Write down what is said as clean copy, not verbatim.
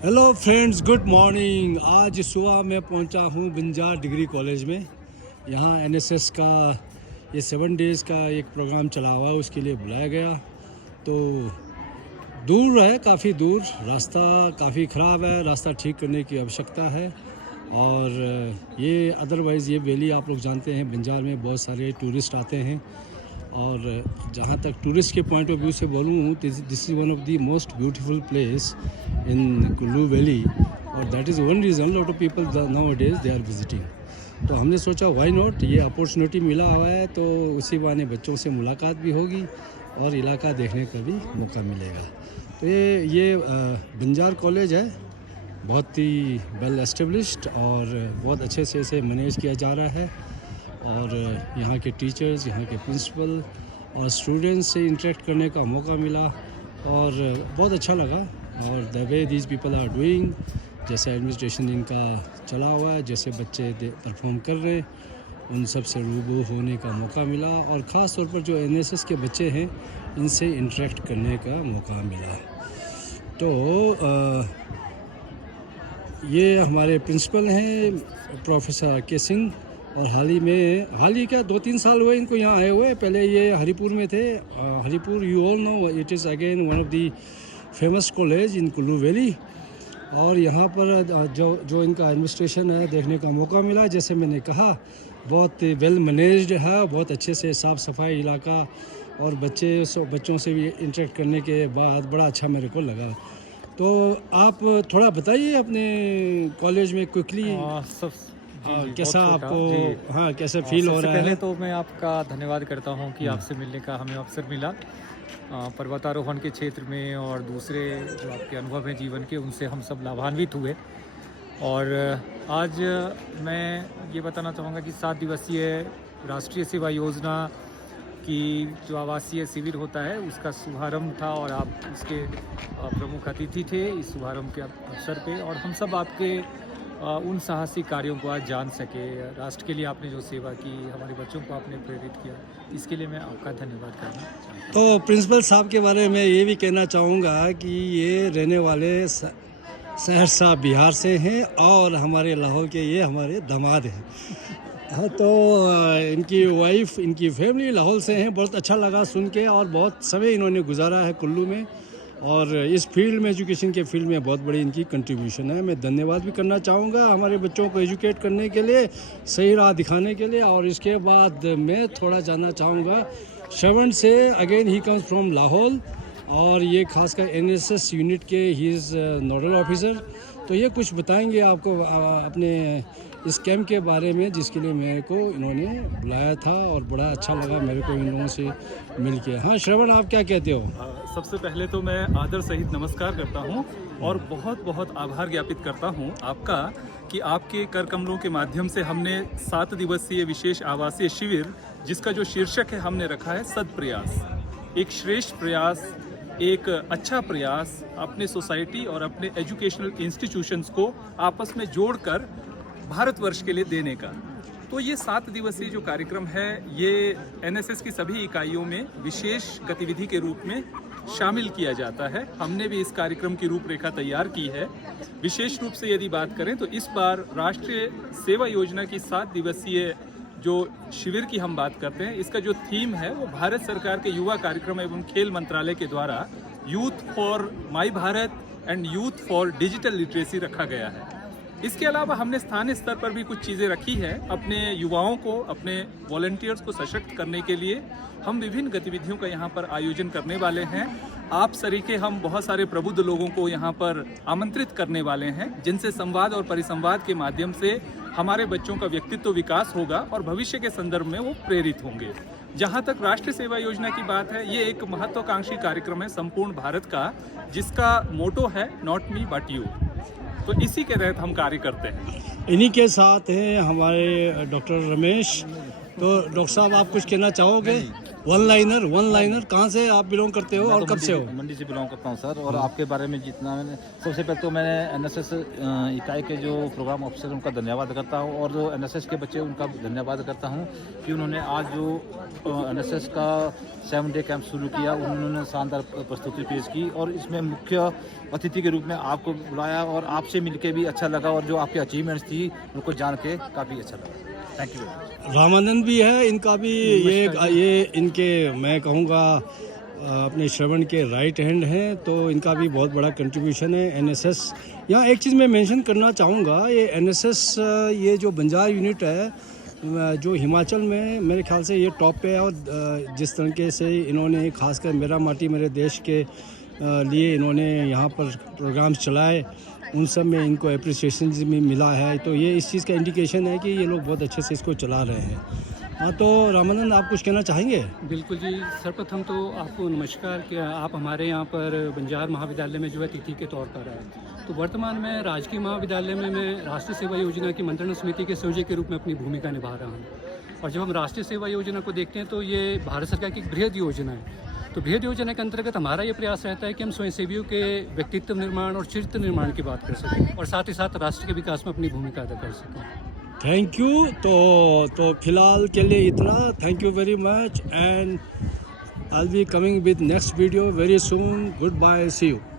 Hello friends, good morning. आज सुबह मैं पहुंचा हूं बंजार डिग्री कॉलेज में। यहां एनएसएस का ये 7 डेज़ का एक प्रोग्राम चला हुआ है, उसके लिए बुलाया गया। तो दूर है, काफ़ी दूर, रास्ता काफ़ी ख़राब है, रास्ता ठीक करने की आवश्यकता है। और ये अदरवाइज़ ये वैली आप लोग जानते हैं, बंजार में बहुत सारे टूरिस्ट आते हैं। और जहाँ तक टूरिस्ट के पॉइंट ऑफ व्यू से बोलूँ, this is one of the most beautiful place in Kullu valley, और that is one reason lot of people nowadays they are visiting. तो हमने सोचा व्हाई नॉट, ये अपॉर्चुनिटी मिला हुआ है तो उसी बहाने बच्चों से मुलाकात भी होगी और इलाका देखने का भी मौका मिलेगा। तो ये बंजार कॉलेज है, बहुत ही वेल एस्टेब्लिश्ड और बहुत अच्छे से इसे मैनेज किया जा रहा है। और यहाँ के टीचर्स, यहाँ के प्रिंसिपल और स्टूडेंट्स से इंटरेक्ट करने का मौका मिला और बहुत अच्छा लगा। और the way these people are doing, जैसे एडमिनिस्ट्रेशन इनका चला हुआ है, जैसे बच्चे परफॉर्म कर रहे हैं, उन सब से रूबरू होने का मौका मिला। और ख़ास तौर पर जो एनएसएस के बच्चे हैं, इनसे इंटरेक्ट करने का मौका मिला। तो ये हमारे प्रिंसिपल हैं प्रोफेसर आर के सिंह, और हाल ही क्या 2-3 साल हुए इनको यहाँ आए हुए। पहले ये हरिपुर में थे। Haripur, you all know, it is again one of the famous college in Kullu valley. और यहाँ पर जो इनका एडमिनिस्ट्रेशन है, देखने का मौका मिला। जैसे मैंने कहा, बहुत वेल मैनेज्ड है, बहुत अच्छे से साफ़ सफाई इलाका, और बच्चों से भी इंटरेक्ट करने के बाद बड़ा अच्छा मेरे को लगा। तो आप थोड़ा बताइए अपने कॉलेज में क्विकली कैसा आपको, हाँ, कैसा फील हो रहा है? पहले तो मैं आपका धन्यवाद करता हूँ कि आपसे मिलने का हमें अवसर मिला पर्वतारोहण के क्षेत्र में, और दूसरे जो आपके अनुभव हैं जीवन के, उनसे हम सब लाभान्वित हुए। और आज मैं ये बताना चाहूँगा कि 7 दिवसीय राष्ट्रीय सेवा योजना की जो आवासीय शिविर होता है, उसका शुभारंभ था, और आप उसके प्रमुख अतिथि थे इस शुभारंभ के अवसर पे। और हम सब आपके उन साहसिक कार्यों को आज जान सके, राष्ट्र के लिए आपने जो सेवा की, हमारे बच्चों को आपने प्रेरित किया, इसके लिए मैं आपका धन्यवाद करना चाहता हूँ। तो प्रिंसिपल साहब के बारे में ये भी कहना चाहूँगा कि ये रहने वाले सहरसा बिहार से हैं, और हमारे लाहौर के ये हमारे दामाद हैं। हाँ, तो इनकी वाइफ, इनकी फैमिली लाहौर से हैं। बहुत अच्छा लगा सुन के, और बहुत समय इन्होंने गुजारा है कुल्लू में, और इस फील्ड में, एजुकेशन के फील्ड में बहुत बड़ी इनकी कंट्रीब्यूशन है। मैं धन्यवाद भी करना चाहूँगा हमारे बच्चों को एजुकेट करने के लिए, सही राह दिखाने के लिए। और इसके बाद मैं थोड़ा जानना चाहूँगा श्रवण से। Again he comes from Lahore, और ये खासकर एनएसएस यूनिट के ही इज़ नोडल ऑफिसर। तो ये कुछ बताएंगे आपको अपने इस कैंप के बारे में, जिसके लिए मेरे को इन्होंने बुलाया था, और बड़ा अच्छा लगा मेरे को इन लोगों से मिल के। हाँ श्रवण, आप क्या कहते हो? सबसे पहले तो मैं आदर सहित नमस्कार करता हूं, और बहुत बहुत आभार ज्ञापित करता हूं आपका कि आपके कर कमलों के माध्यम से हमने 7 दिवसीय विशेष आवासीय शिविर, जिसका जो शीर्षक है हमने रखा है सदप्रयास, एक श्रेष्ठ प्रयास, एक अच्छा प्रयास अपने सोसाइटी और अपने एजुकेशनल इंस्टीट्यूशंस को आपस में जोड़कर भारतवर्ष के लिए देने का। तो ये 7 दिवसीय जो कार्यक्रम है, ये एनएसएस की सभी इकाइयों में विशेष गतिविधि के रूप में शामिल किया जाता है। हमने भी इस कार्यक्रम की रूपरेखा तैयार की है। विशेष रूप से यदि बात करें तो इस बार राष्ट्रीय सेवा योजना की 7 दिवसीय जो शिविर की हम बात करते हैं, इसका जो थीम है वो भारत सरकार के युवा कार्यक्रम एवं खेल मंत्रालय के द्वारा youth for my Bharat and youth for digital literacy रखा गया है। इसके अलावा हमने स्थानीय स्तर पर भी कुछ चीज़ें रखी हैं। अपने युवाओं को, अपने वॉलंटियर्स को सशक्त करने के लिए हम विभिन्न गतिविधियों का यहाँ पर आयोजन करने वाले हैं। आप सरीखे हम बहुत सारे प्रबुद्ध लोगों को यहाँ पर आमंत्रित करने वाले हैं, जिनसे संवाद और परिसंवाद के माध्यम से हमारे बच्चों का व्यक्तित्व विकास होगा और भविष्य के संदर्भ में वो प्रेरित होंगे। जहाँ तक राष्ट्रीय सेवा योजना की बात है, ये एक महत्वाकांक्षी कार्यक्रम है संपूर्ण भारत का, जिसका मोटो है नॉट मी बट यू। तो इसी के तहत हम कार्य करते हैं। इन्हीं के साथ हैं हमारे डॉक्टर रमेश। तो डॉक्टर साहब, आप कुछ कहना चाहोगे? वन लाइनर कहाँ से आप बिलोंग करते हो मैं और तो कब से हो? मंडी से बिलोंग करता हूँ सर। और आपके बारे में जितना मैंने, सबसे पहले तो मैंने एनएसएस इकाई के जो प्रोग्राम ऑफिसर उनका धन्यवाद करता हूँ, और जो एनएसएस के बच्चे उनका धन्यवाद करता हूँ कि उन्होंने आज जो एनएसएस का 7 डे कैंप शुरू किया, उन्होंने शानदार प्रस्तुति पेश की और इसमें मुख्य अतिथि के रूप में आपको बुलाया, और आपसे मिलके भी अच्छा लगा, और जो आपकी अचीवमेंट्स थी उनको जान के काफ़ी अच्छा लगा। Thank you. रामानंद भी है, इनका भी ये इनके मैं कहूँगा अपने श्रवण के राइट हैंड हैं, तो इनका भी बहुत बड़ा कंट्रीब्यूशन है एनएसएस। यहाँ एक चीज़ मैं मेंशन करना चाहूँगा, ये एनएसएस ये जो बंजार यूनिट है जो हिमाचल में मेरे ख्याल से ये टॉप पे है, और जिस तरीके से इन्होंने खासकर मेरा माटी मेरे देश के लिए इन्होंने यहाँ पर प्रोग्राम्स चलाए, उन सब में इनको अप्रिसिएशन भी मिला है, तो ये इस चीज़ का इंडिकेशन है कि ये लोग बहुत अच्छे से इसको चला रहे हैं। हाँ, तो रामानंद आप कुछ कहना चाहेंगे? बिल्कुल जी, सर्वप्रथम तो आपको नमस्कार कि आप हमारे यहाँ पर बंजार महाविद्यालय में जो है अतिथि के तौर पर आए। तो वर्तमान में राजकीय महाविद्यालय में मैं राष्ट्रीय सेवा योजना की मंत्रणा समिति के संयोजक के रूप में अपनी भूमिका निभा रहा हूँ। और जब हम राष्ट्रीय सेवा योजना को देखते हैं तो ये भारत सरकार की एक बृहद योजना है। तो बृहद योजना के अंतर्गत हमारा ये प्रयास रहता है कि हम स्वयंसेवियों के व्यक्तित्व निर्माण और चरित्र निर्माण की बात कर सकें, और साथ ही साथ राष्ट्र के विकास में अपनी भूमिका अदा कर सकें। Thank you. तो फिलहाल के लिए इतना। Thank you very much, and I will be coming with next video very soon. Goodbye, see you.